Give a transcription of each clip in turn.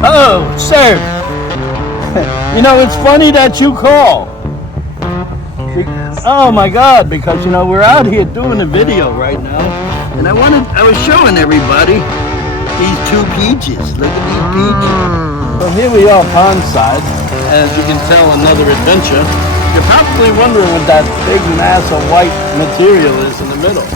Oh, sir. You know, it's funny that you call. Oh my God, because you know, we're out here doing a video right now. And I was showing everybody these two peaches. Look at these peaches. So here we are pondside. As you can tell, another adventure. You're probably wondering what that big mass of white material is in the middle.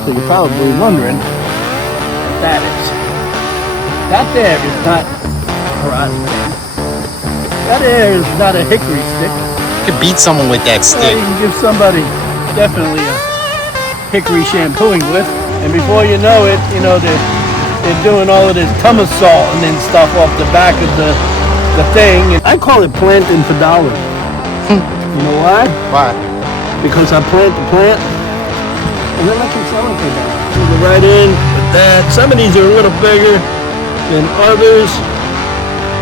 So you're probably wondering what that is. That there is not karate thing. That there is not a hickory stick. You could beat someone with that stick. You can give somebody definitely a hickory shampooing with, and before you know it, you know, they're doing all of this somersaulting and stuff off the back of the thing. I call it plant infidelity. You know why? Why? Because I plant the plant, and then I can sell it for that. You go right in with that. Some of these are a little bigger than others,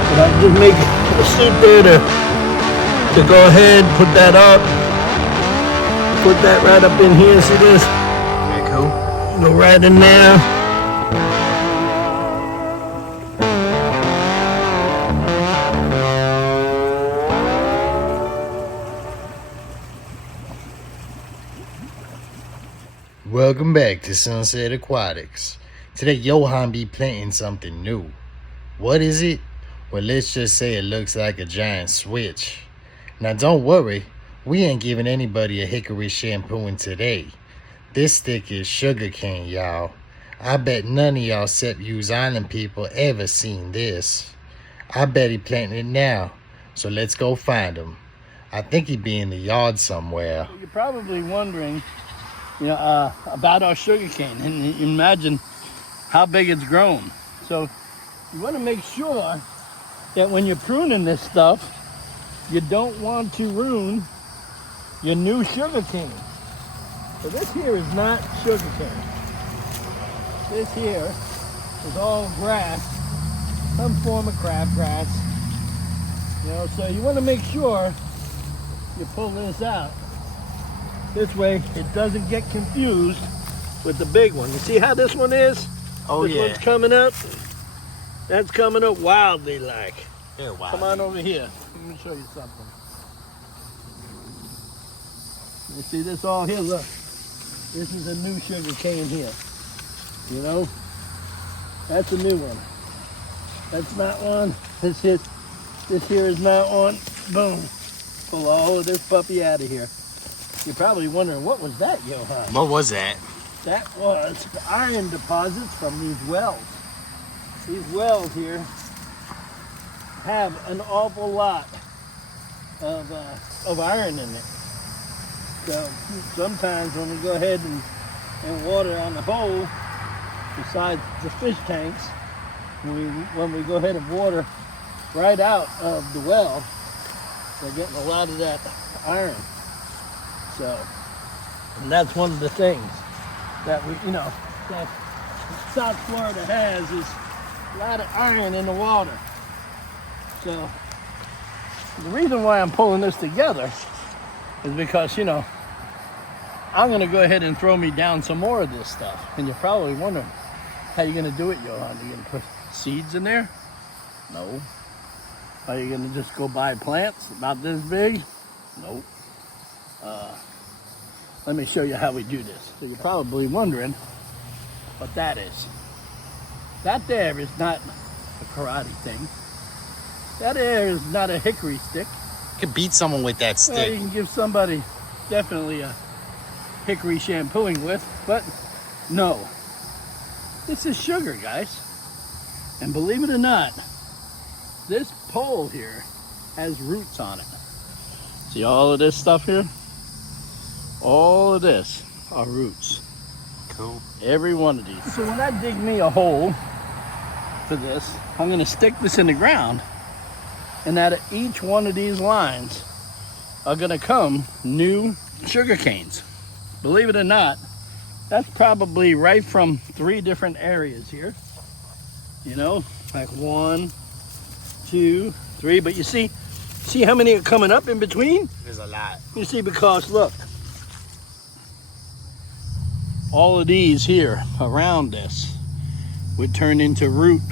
but I just make a suit there to go ahead, put that up. Put that right up in here, see this? Very cool. Go right in there. Welcome back to Sunset Aquatics. Today Yohan be planting something new. What is it? Well, let's just say it looks like a giant switch. Now don't worry, we ain't giving anybody a hickory shampooing today. This stick is sugarcane, y'all. I bet none of y'all except yous island people ever seen this. I bet he planting it now, so let's go find him. I think he be in the yard somewhere. You're probably wondering, you know, about our sugarcane, and you imagine how big it's grown. So you want to make sure that when you're pruning this stuff, you don't want to ruin your new sugarcane. So this here is not sugarcane. This here is all grass, some form of crabgrass. You know, so you want to make sure you pull this out. This way it doesn't get confused with the big one. You see how this one is? Oh, this yeah. one's coming up. That's coming up wildly like. Yeah, wow. Come on over here. Let me show you something. You see this all here? Look. This is a new sugar cane here. You know? That's a new one. That's not one. This here is not one. Boom. Pull all of this puppy out of here. You're probably wondering, what was that, Yohan? What was that? That was the iron deposits from these wells. These wells here have an awful lot of iron in it. So sometimes when we go ahead and water on the hole, besides the fish tanks, when we go ahead and water right out of the well, we're getting a lot of that iron. So, and that's one of the things that that South Florida has is a lot of iron in the water. So the reason why I'm pulling this together is because, you know, I'm going to go ahead and throw me down some more of this stuff. And you're probably wondering, how you going to do it, Yohan? Are you going to put seeds in there? No. Are you going to just go buy plants about this big? Nope. Let me show you how we do this. So you're probably wondering what that is. That there is not a karate thing. That there is not a hickory stick. You could beat someone with that Well, stick. you can give somebody definitely a hickory shampooing with, but no. This is sugar, guys. And believe it or not, this pole here has roots on it. See all of this stuff here? All of this are roots. Cool. Every one of these. So when I dig me a hole for this, I'm going to stick this in the ground, and out of each one of these lines are going to come new sugar canes. Believe it or not, that's probably right from 3 different areas here. You know, like 1, 2, 3. But you see, See how many are coming up in between? There's a lot. You see, because look, all of these here around this would turn into root.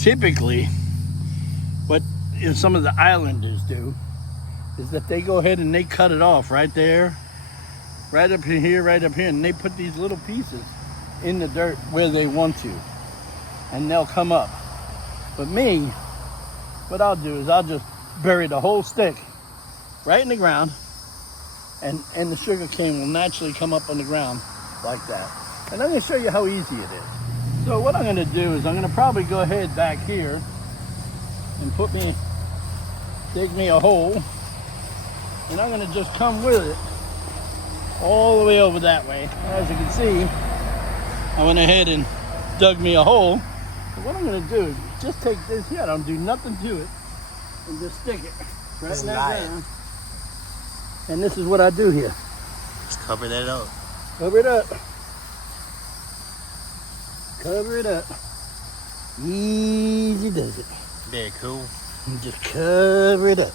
Typically, what some of the islanders do is that they go ahead and they cut it off right there, right up here, right up here, and they put these little pieces in the dirt where they want to, and they'll come up. But me, what I'll do is I'll just bury the whole stick right in the ground, and the sugar cane will naturally come up on the ground like that. And I'm going to show you how easy it is. So what I'm going to do is I'm going to probably go ahead back here and dig me a hole, and I'm going to just come with it all the way over that way. As you can see, I went ahead and dug me a hole. And what I'm going to do is just take this here, I don't do nothing to it, and just stick it right in that ground. And this is what I do here. Just cover that up. Cover it up. Cover it up. Easy does it. Very cool. And just cover it up.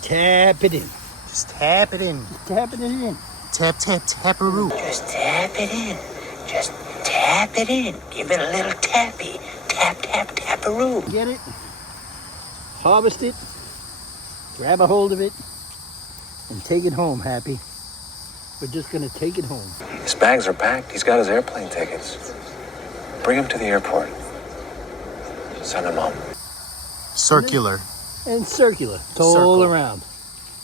Tap it in. Just tap it in. Just tap it in. Tap, tap, tap a root. Just tap it in. Just tap it in. Give it a little tappy. Tap, tap, tap a root. Get it. Harvest it. Grab a hold of it. And take it home, Happy. We're just going to take it home. His bags are packed. He's got his airplane tickets. Bring him to the airport. Send him home. Circular. And circular. Toll around.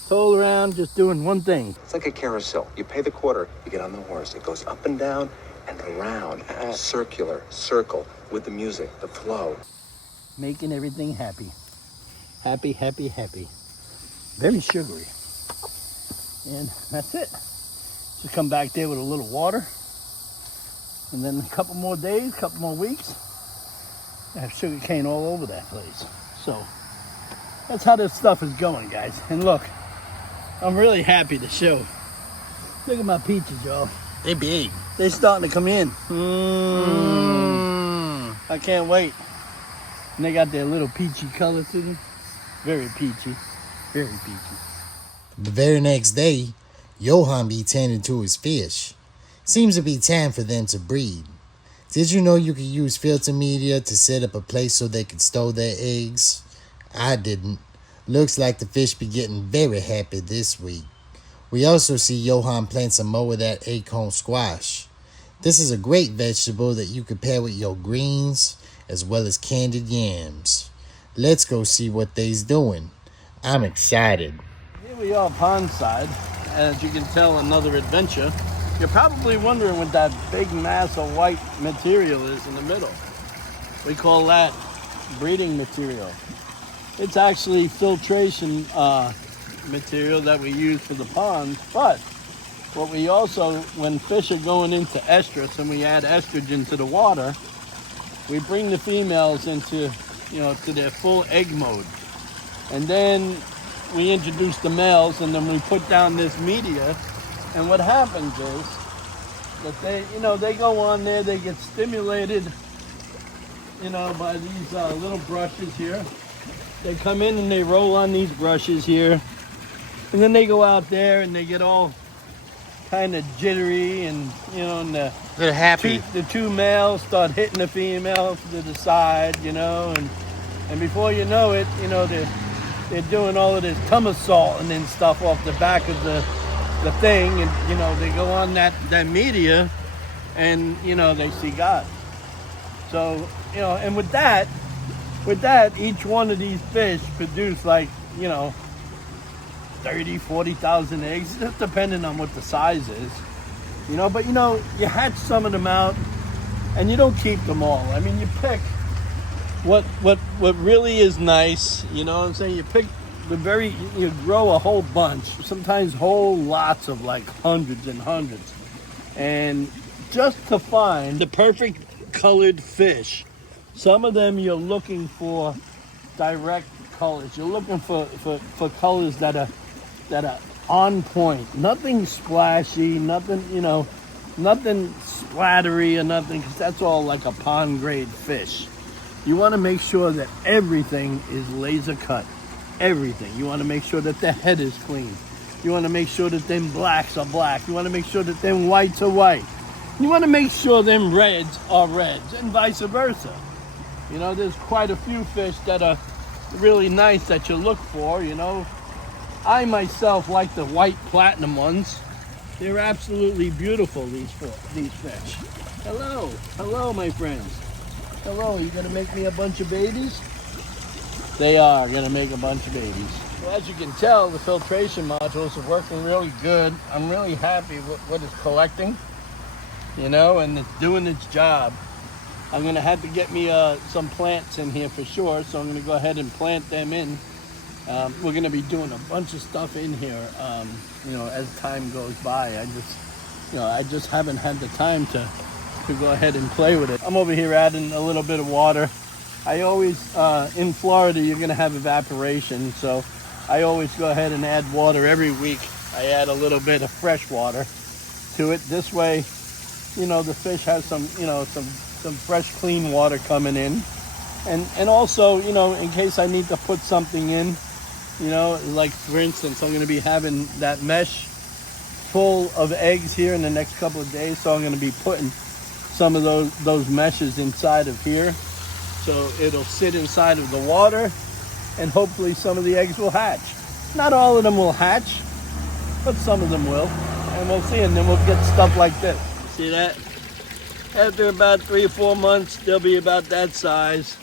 Toll around, just doing one thing. It's like a carousel. You pay the quarter, you get on the horse. It goes up and down and around. Circular, circle, with the music, the flow. Making everything happy. Happy, happy, happy. Very sugary. And that's it. Just come back there with a little water. And then a couple more days, couple more weeks, I have sugar cane all over that place. So that's how this stuff is going, guys. And look, I'm really happy to show. Look at my peaches, y'all. They big. They're starting to come in. I can't wait. And they got their little peachy color to them. Very peachy. Very peachy. The very next day, Yohan be tending to his fish. Seems to be time for them to breed. Did you know you could use filter media to set up a place so they could store their eggs? I didn't. Looks like the fish be getting very happy this week. We also see Yohan plant some more of that acorn squash. This is a great vegetable that you could pair with your greens as well as candied yams. Let's go see what they's doing. I'm excited. Here we are pondside. As you can tell, another adventure. You're probably wondering what that big mass of white material is in the middle. We call that breeding material. It's actually filtration material that we use for the ponds, but what we also, when fish are going into estrus and we add estrogen to the water, we bring the females into, to their full egg mode. And then we introduce the males, and then we put down this media. And what happens is that they go on there, they get stimulated, by these little brushes here. They come in and they roll on these brushes here. And then they go out there and they get all kind of jittery and, and They're happy. The two males start hitting the female to the side, and before you know it, they're doing all of this somersaulting and stuff off the back of the thing, and they go on that media, and they see God. So and with that, each one of these fish produce 30,000-40,000 eggs, just depending on what the size is. But you hatch some of them out, and you don't keep them all. I mean, you pick what really is nice. You know what I'm saying? You pick you grow a whole bunch, sometimes whole lots of hundreds and hundreds, and just to find the perfect colored fish. Some of them you're looking for direct colors. You're looking for colors that are on point. Nothing splashy, nothing splattery or nothing, because that's all like a pond grade fish. You want to make sure that everything is laser cut. everything. You want to make sure that the head is clean. You want to make sure that them blacks are black. You want to make sure that them whites are white. You want to make sure them reds are reds, and vice versa. You know, there's quite a few fish that are really nice that you look for, you know. I myself like the white platinum ones. They're absolutely beautiful, these fish. Hello, my friends. Hello, are you gonna make me a bunch of babies? They are gonna make a bunch of babies. Well, as you can tell, the filtration modules are working really good. I'm really happy with what it's collecting, you know, and it's doing its job. I'm gonna have to get me some plants in here for sure, so I'm gonna go ahead and plant them in. We're gonna be doing a bunch of stuff in here, you know, as time goes by. I just haven't had the time to go ahead and play with it. I'm over here adding a little bit of water. I always, in Florida, you're gonna have evaporation, so I always go ahead and add water every week. I add a little bit of fresh water to it. This way, you know, the fish has some, you know, some fresh, clean water coming in. And also, you know, in case I need to put something in, you know, like for instance, I'm gonna be having that mesh full of eggs here in the next couple of days, so I'm gonna be putting some of those meshes inside of here. So it'll sit inside of the water, and hopefully some of the eggs will hatch. Not all of them will hatch, but some of them will. And we'll see, and then we'll get stuff like this. See that? After about 3 or 4 months, they'll be about that size.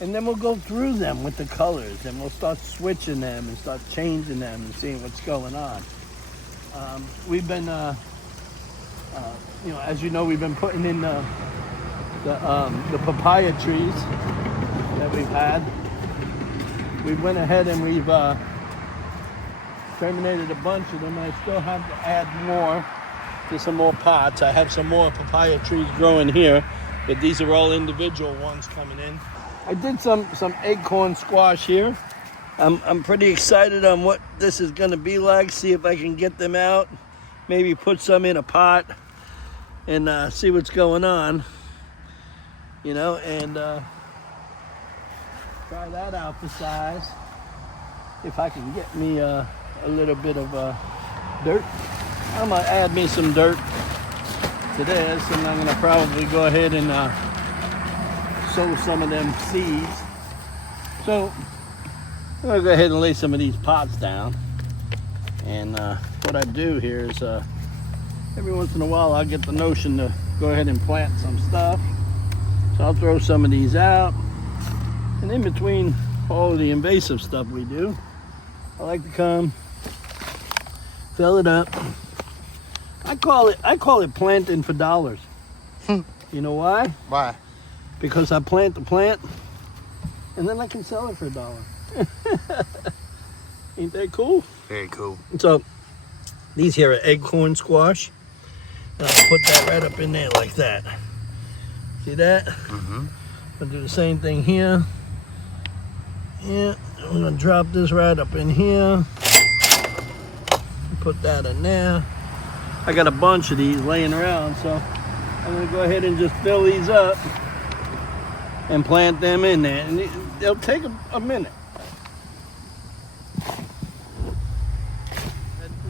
And then we'll go through them with the colors, and we'll start switching them and start changing them and seeing what's going on. We've been, you know, as you know, we've been putting in the papaya trees that we've had. We went ahead and we've terminated a bunch of them. I still have to add more to some more pots. I have some more papaya trees growing here, but these are all individual ones coming in. I did some acorn squash here. I'm pretty excited on what this is going to be like. See if I can get them out. Maybe put some in a pot and see what's going on. You know, and try that out for size. If I can get me a little bit of dirt. I'm going to add me some dirt to this, and I'm going to probably go ahead and sow some of them seeds. So I'm going to go ahead and lay some of these pots down. And what I do here is every once in a while I'll get the notion to go ahead and plant some stuff. So I'll throw some of these out. And in between all of the invasive stuff we do, I like to come fill it up. I call it planting for dollars. You know why? Why? Because I plant the plant and then I can sell it for $1. Ain't that cool? Very cool. So these here are acorn squash. And I'll put that right up in there like that. See that? Mm-hmm. I'll do the same thing here. Yeah, I'm gonna drop this right up in here. Put that in there. I got a bunch of these laying around, so I'm gonna go ahead and just fill these up and plant them in there. And they'll take a minute.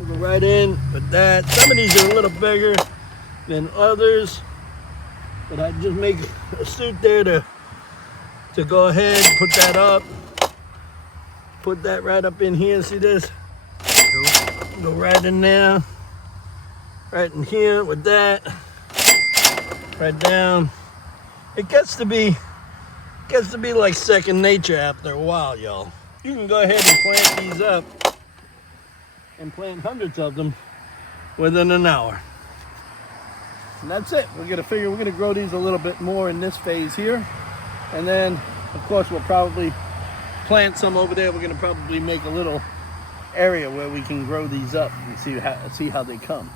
Go right in with that. Some of these are a little bigger than others, but I just make a suit there to go ahead and put that up. Put that right up in here. See this? Cool. Go right in there. Right in here with that. Right down. It gets to be like second nature after a while, y'all. You can go ahead and plant these up and plant hundreds of them within an hour. And that's it. We're gonna grow these a little bit more in this phase here. And then, of course, we'll probably plant some over there. We're gonna probably make a little area where we can grow these up and see how they come.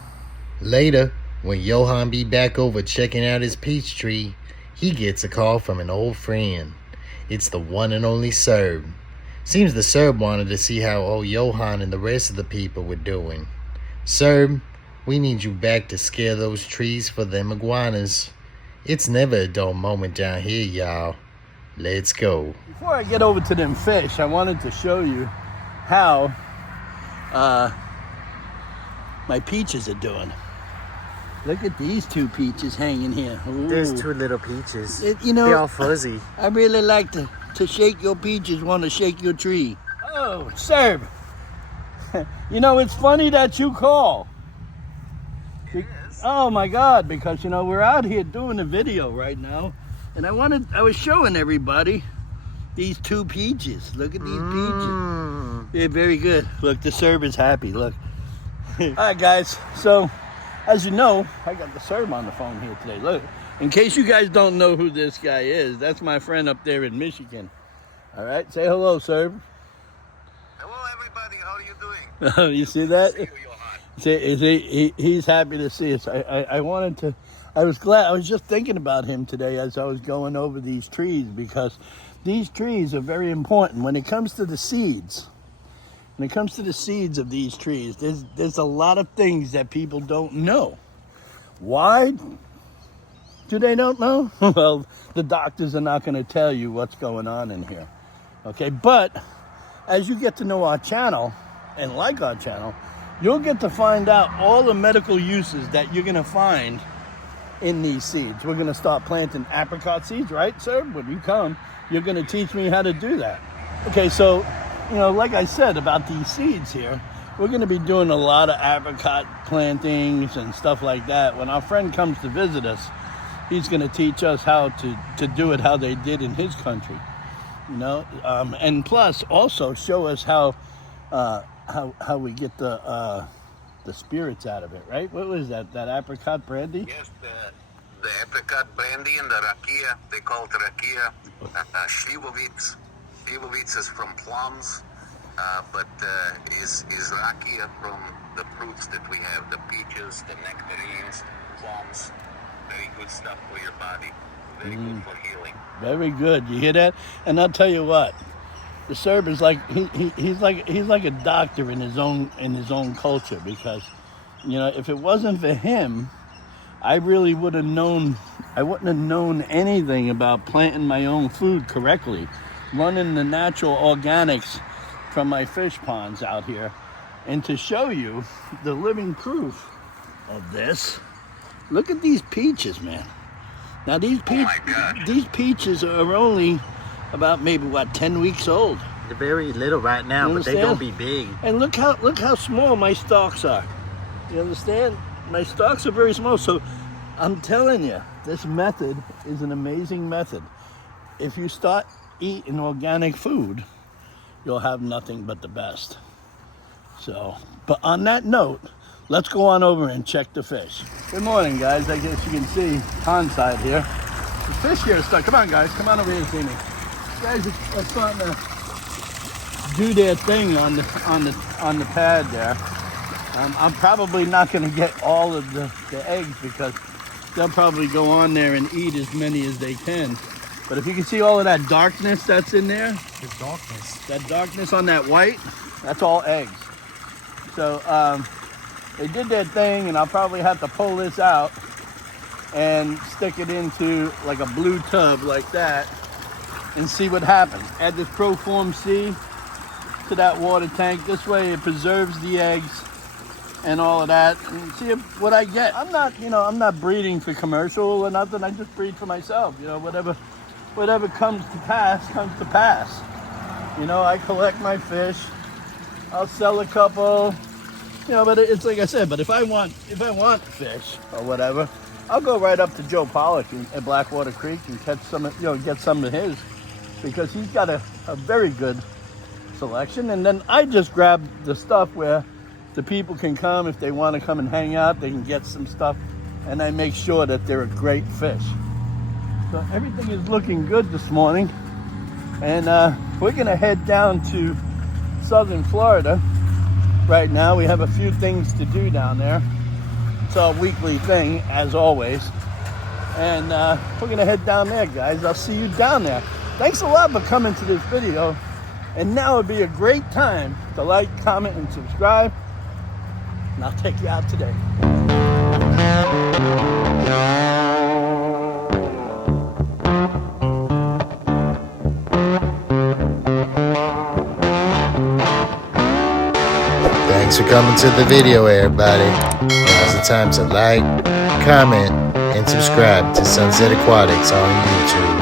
Later, when Yohan be back over checking out his peach tree, he gets a call from an old friend. It's the one and only Serb. Seems the Serb wanted to see how old Yohan and the rest of the people were doing. Serb, we need you back to scare those trees for them iguanas. It's never a dull moment down here, y'all. Let's go. Before I get over to them fish, I wanted to show you how my peaches are doing. Look at these two peaches hanging here. Ooh. There's two little peaches. You know, they're all fuzzy. I really like to shake your peaches, want to shake your tree. Oh, Serb. You know, it's funny that you call. Oh my God, because you know, we're out here doing a video right now, and I was showing everybody these two peaches. Look at these peaches. They're very good. Look, the Serb is happy, look. All right, guys, so as you know, I got the Serb on the phone here today. Look, in case you guys don't know who this guy is, that's my friend up there in Michigan. All right, say hello, Serb. Hello, everybody. How are you doing? You see that? See you, Yohan. He's happy to see us. I was just thinking about him today as I was going over these trees, because these trees are very important when it comes to the seeds. When it comes to the seeds of these trees, there's a lot of things that people don't know. Why do they don't know? Well, the doctors are not going to tell you what's going on in here. Okay, but as you get to know our channel and like our channel, you'll get to find out all the medical uses that you're going to find in these seeds. We're going to start planting apricot seeds, right, sir? When you come, you're going to teach me how to do that. Okay, so, you know, like I said about these seeds here, we're going to be doing a lot of apricot plantings and stuff like that. When our friend comes to visit us, he's going to teach us how to do it how they did in his country, you know, and plus also show us how we get the spirits out of it, right? What was that apricot brandy? Yes, the apricot brandy and the rakia. They call it rakia. Slivovitz. Slivovitz is from plums, but is rakia from the fruits that we have, the peaches, the nectarines, plums. Very good stuff for your body. Very good for healing. Very good. You hear that? And I'll tell you what, the Serb is like he's like a doctor in his own culture, because you know, if it wasn't for him, I really I wouldn't have known anything about planting my own food correctly, running the natural organics from my fish ponds out here. And to show you the living proof of this, look at these peaches, man. Now these peaches are only about maybe 10 weeks old. They're very little right now, but they don't be big. And look how small my stalks are. You understand? My stalks are very small. So I'm telling you, this method is an amazing method. If you start eating organic food, you'll have nothing but the best. So, but on that note, let's go on over and check the fish. Good morning, guys. I guess you can see pondside here. The fish here is stuck. Come on, guys. Come on over here and see me. Guys are starting to do their thing on the pad there. I'm probably not going to get all of the eggs, because they'll probably go on there and eat as many as they can. But if you can see all of that darkness that's in there, that darkness on that white, that's all eggs. So they did their thing, and I'll probably have to pull this out and stick it into like a blue tub like that and see what happens. Add this Proform C to that water tank. This way it preserves the eggs and all of that, and see what I get. I'm not breeding for commercial or nothing. I just breed for myself. You know, whatever comes to pass. You know, I collect my fish. I'll sell a couple. You know, but it's like I said. But if I want fish or whatever, I'll go right up to Joe Pollock at Blackwater Creek and catch some. You know, get some of his, because he's got a very good selection. And then I just grab the stuff where the people can come. If they want to come and hang out, they can get some stuff, and I make sure that they're a great fish. So everything is looking good this morning, and we're gonna head down to southern Florida right now. We have a few things to do down there. It's our weekly thing, as always, and we're gonna head down there, guys. I'll see you down there. Thanks a lot for coming to this video, and now would be a great time to like, comment, and subscribe, and I'll take you out today. for coming to the video, everybody. Now's the time to like, comment, and subscribe to Sunset Aquatics on YouTube.